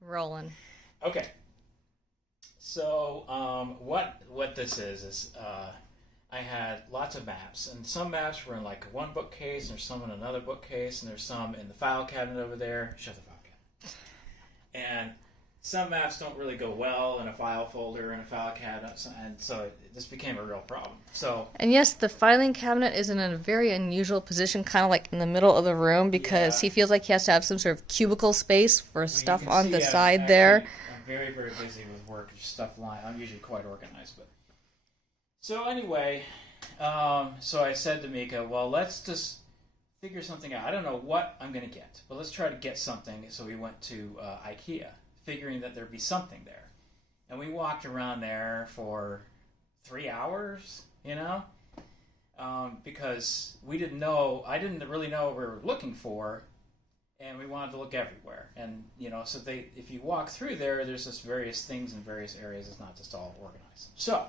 Rolling. Okay. So what this is I had lots of maps, and some maps were in like one bookcase, and there's some in another bookcase, and there's some in the file cabinet over there. Shut the file cabinet. And some maps don't really go well in a file folder in a file cabinet, and so this became a real problem. So And yes, the filing cabinet is in a very unusual position, kind of like in the middle of the room, because he feels like he has to have some sort of cubicle space for stuff on the side there. I'm very, very busy with work, just stuff lying. I'm usually quite organized, but so anyway, so I said to Mika, well, let's just figure something out. I don't know what I'm going to get, but let's try to get something. So we went to IKEA, figuring that there'd be something there. And we walked around there for 3 hours, because we didn't know, I didn't really know what we were looking for, and we wanted to look everywhere. And, so if you walk through there, there's just various things in various areas. It's not just all organized. So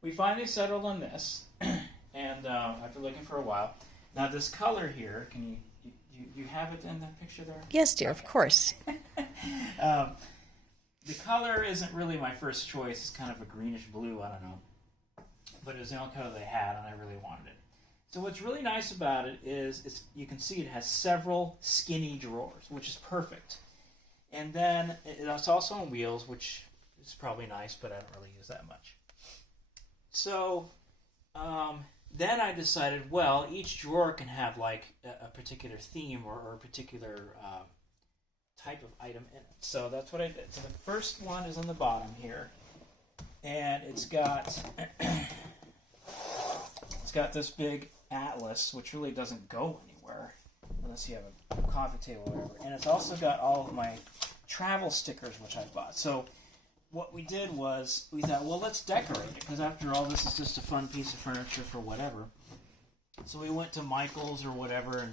we finally settled on this, and after looking for a while. Now this color here, can you have it in the picture there? Yes, dear, of course. The color isn't really my first choice. It's kind of a greenish blue, I don't know. But it was the only color they had, and I really wanted it. So what's really nice about it is you can see it has several skinny drawers, which is perfect. And then it's also on wheels, which is probably nice, but I don't really use that much. So then I decided, well, each drawer can have like a particular theme or a particular type of item in it. So that's what I did. So the first one is on the bottom here, and it's got this big atlas, which really doesn't go anywhere unless you have a coffee table or whatever. And it's also got all of my travel stickers, which I bought. So what we did was we thought, well, let's decorate it, because after all, this is just a fun piece of furniture for whatever. So we went to Michael's or whatever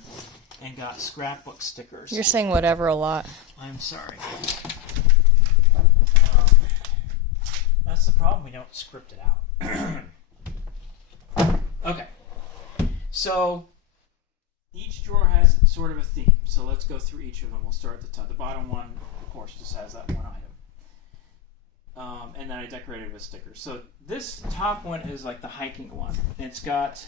and got scrapbook stickers. You're saying whatever a lot. I'm sorry. That's the problem. We don't script it out. Okay. So each drawer has sort of a theme. So let's go through each of them. We'll start at the top. The bottom one, of course, just has that one item. And then I decorated with stickers. So this top one is like the hiking one. It's got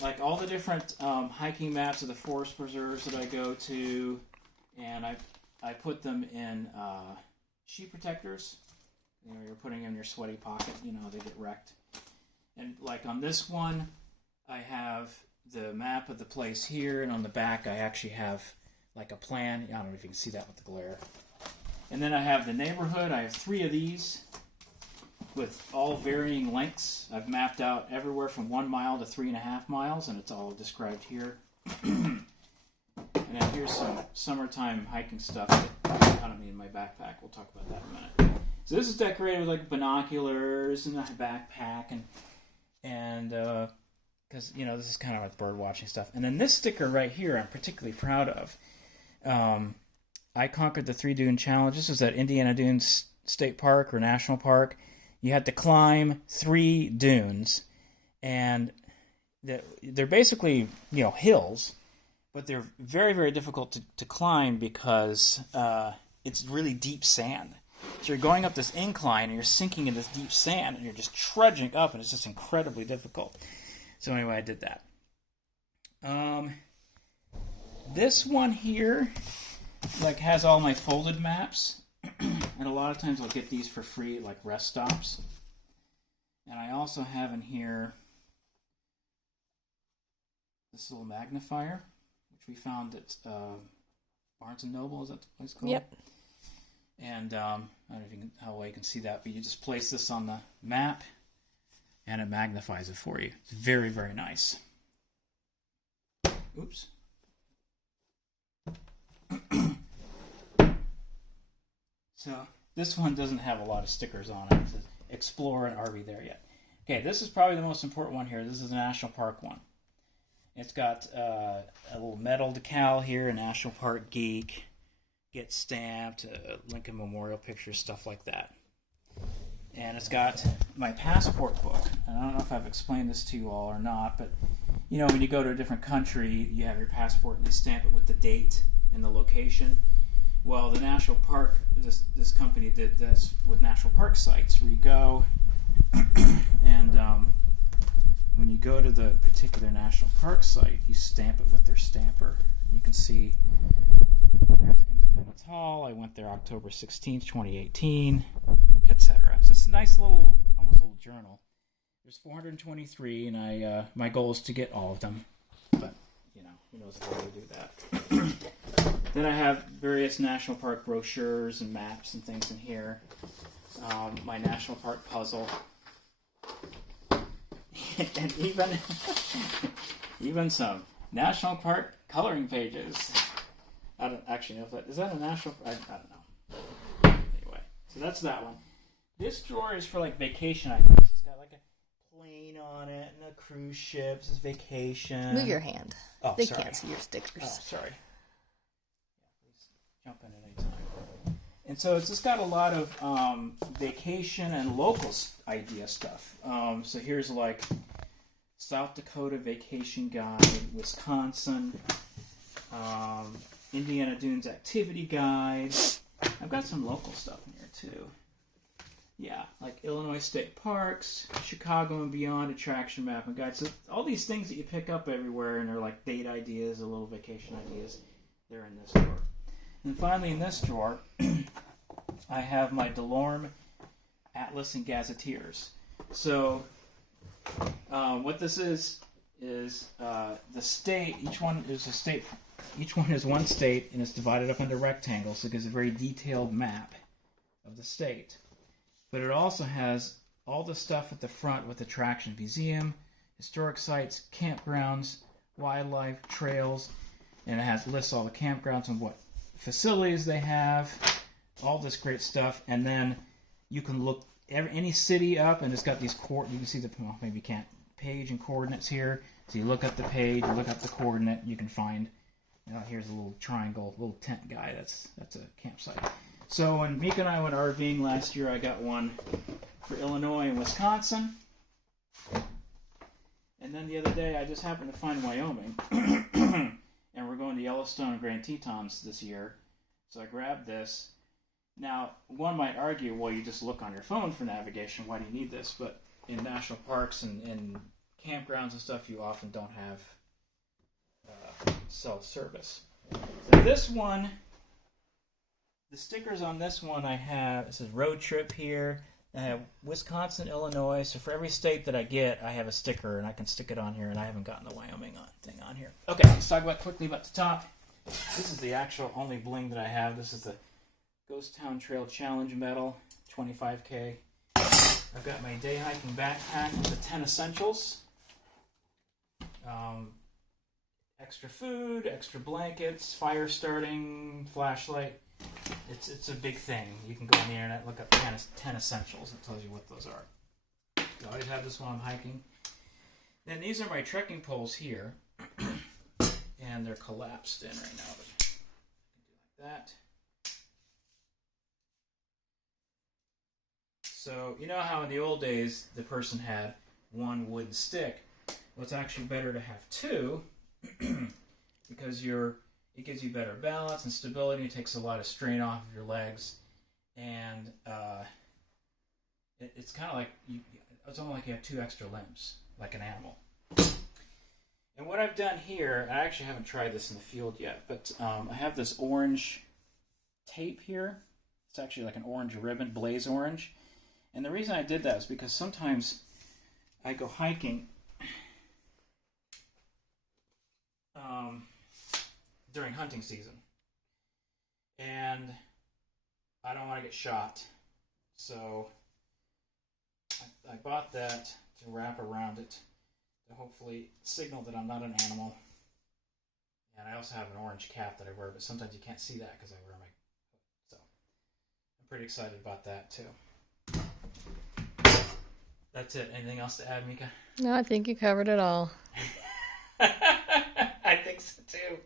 like all the different hiking maps of the forest preserves that I go to, and I put them in sheet protectors. You're putting in your sweaty pocket. They get wrecked. And like on this one, I have the map of the place here, and on the back I actually have like a plan. I don't know if you can see that with the glare. And then I have the neighborhood. I have 3 of these with all varying lengths. I've mapped out everywhere from 1 mile to 3.5 miles, and it's all described here. And then here's some summertime hiking stuff that I don't need in my backpack. We'll talk about that in a minute. So this is decorated with like binoculars and a backpack, and because this is kind of like bird watching stuff. And then this sticker right here, I'm particularly proud of. I conquered the 3 Dune Challenge. This was at Indiana Dunes State Park or National Park. You had to climb 3 dunes, and they're basically hills, but they're very, very difficult to climb because it's really deep sand. So you're going up this incline and you're sinking in this deep sand, and you're just trudging up, and it's just incredibly difficult. So anyway, I did that. This one here has all my folded maps, and a lot of times I'll get these for free, like rest stops. And I also have in here this little magnifier, which we found at Barnes & Noble. Is that the place called? Yep. And I don't know how well you can see that, but you just place this on the map, and it magnifies it for you. It's very, very nice. Oops. So this one doesn't have a lot of stickers on it. It says Explore and Are We There Yet? Okay, this is probably the most important one here. This is a National Park one. It's got a little metal decal here, National Park Geek, Get Stamped, Lincoln Memorial pictures, stuff like that. And it's got my passport book. And I don't know if I've explained this to you all or not, but when you go to a different country, you have your passport and they stamp it with the date and the location. Well, the national park, this company did this with national park sites where you go and when you go to the particular national park site, you stamp it with their stamper. You can see there's Independence Hall. I went there October 16th, 2018, etc. So it's a nice little, almost little journal. There's 423, and my goal is to get all of them. But, you know, who knows if I'll do that. Then I have various national park brochures and maps and things in here. My national park puzzle. And even some national park coloring pages. I don't actually know if that is that a national. I don't know. Anyway, so that's that one. This drawer is for like vacation items. It's got like a plane on it and a cruise ship. It says vacation. Move your hand. Oh, They sorry. can't see your stickers. Oh, sorry. Yeah, please jump in at any time. And so it's just got a lot of vacation and local idea stuff. So here's like South Dakota vacation guide, Wisconsin, Indiana Dunes activity guide. I've got some local stuff in here too. Yeah, like Illinois State Parks, Chicago and Beyond attraction map and guide. So all these things that you pick up everywhere and are like date ideas or little vacation ideas, they're in this drawer. And finally in this drawer, I have my DeLorme Atlas and Gazetteers. So what this is the state. Each one is a state. Each one is one state, and it's divided up into rectangles, so it gives a very detailed map of the state. But it also has all the stuff at the front with attraction, museum, historic sites, campgrounds, wildlife, trails, and it lists all the campgrounds and what facilities they have, all this great stuff. And then you can look any city up, and it's got these you can see the maybe you can't page and coordinates here. So you look up the page, you look up the coordinate, you can find. Here's a little triangle, little tent guy. That's a campsite. So when Mika and I went RVing last year, I got one for Illinois and Wisconsin. And then the other day, I just happened to find Wyoming. And we're going to Yellowstone and Grand Tetons this year. So I grabbed this. Now, one might argue, well, you just look on your phone for navigation. Why do you need this? But in national parks and campgrounds and stuff, you often don't have cell service. So this one, the stickers on this one I have, it says road trip here. I have Wisconsin, Illinois. So for every state that I get, I have a sticker, and I can stick it on here, and I haven't gotten the Wyoming thing on here. Okay, let's talk quickly about the top. This is the actual only bling that I have. This is the Ghost Town Trail Challenge medal, 25K. I've got my day hiking backpack with the 10 essentials. Extra food, extra blankets, fire starting, flashlight. It's a big thing. You can go on the internet, look up 10 essentials. It tells you what those are. I always have this while I'm hiking. Then these are my trekking poles here. And they're collapsed in right now. But I can do like that. So, you know how in the old days the person had one wooden stick? Well, it's actually better to have two because it gives you better balance and stability. It takes a lot of strain off of your legs, and it's kind of like it's almost like you have two extra limbs, like an animal. And what I've done here, I actually haven't tried this in the field yet, but I have this orange tape here. It's actually like an orange ribbon, blaze orange. And the reason I did that is because sometimes I go hiking during hunting season, and I don't want to get shot, so I bought that to wrap around it to hopefully signal that I'm not an animal. And I also have an orange cap that I wear, but sometimes you can't see that because I wear my hood. So I'm pretty excited about that too. That's it. Anything else to add, Mika? No, I think you covered it all. I think so too.